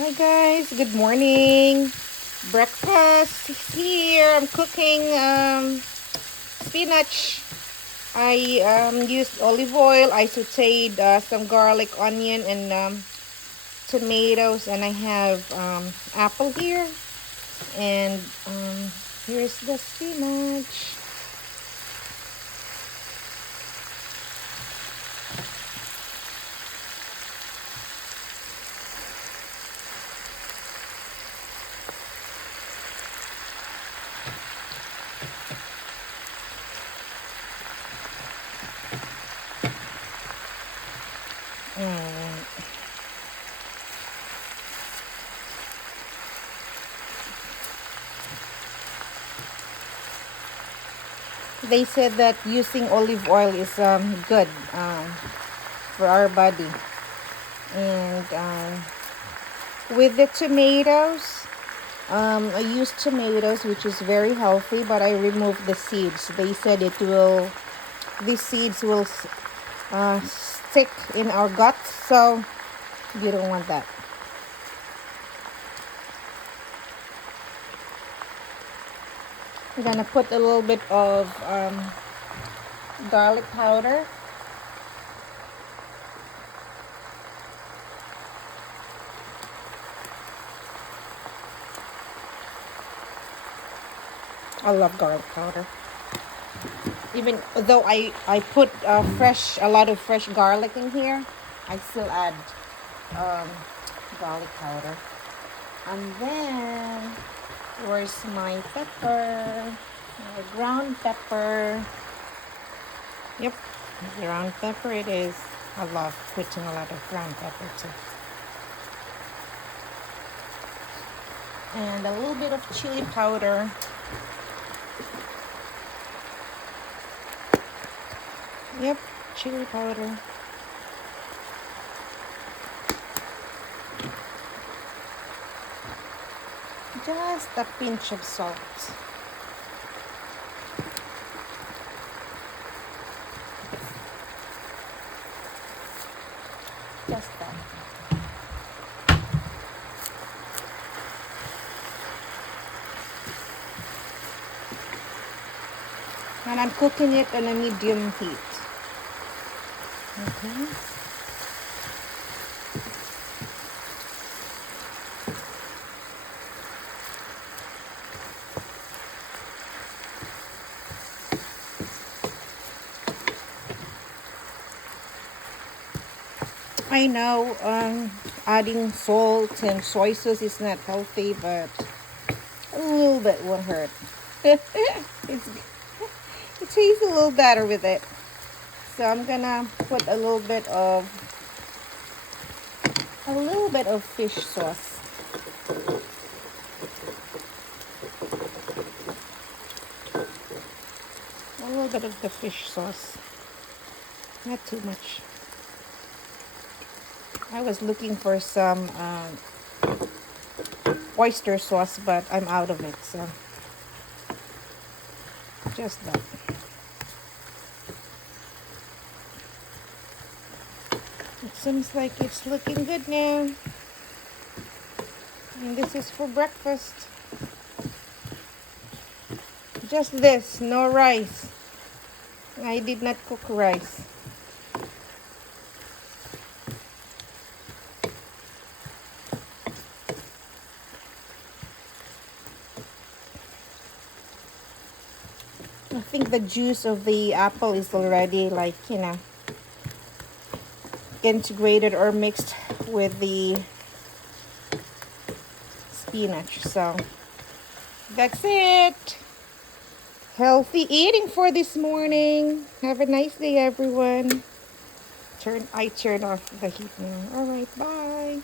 Hi guys, good morning. Breakfast is here. I'm cooking spinach. I used olive oil. I sauteed some garlic, onion, and tomatoes, and I have apple here. And here's the spinach. They said that using olive oil is good for our body. And with the tomatoes, I used tomatoes, which is very healthy, but I removed the seeds. They said these seeds will stick in our guts, so you don't want that. I'm gonna put a little bit of garlic powder. I love garlic powder. Even though I put a lot of fresh garlic in here, I still add garlic powder. And then where's my pepper? My ground pepper. Yep, ground pepper it is. I love putting a lot of ground pepper too. And a little bit of chili powder. Yep, chili powder. Just a pinch of salt. Just that. And I'm cooking it on a medium heat. Okay. I know adding salt and soy sauce is not healthy, but a little bit won't hurt. It tastes a little better with it. So I'm gonna put a little bit of fish sauce. A little bit of the fish sauce. Not too much. I was looking for some oyster sauce, but I'm out of it, so just that. It seems like it's looking good now. And this is for breakfast. Just this, no rice. I did not cook rice. I think the juice of the apple is already integrated or mixed with the spinach. So that's it. Healthy eating for this morning. Have a nice day, everyone. I turned off the heat now. All right, bye.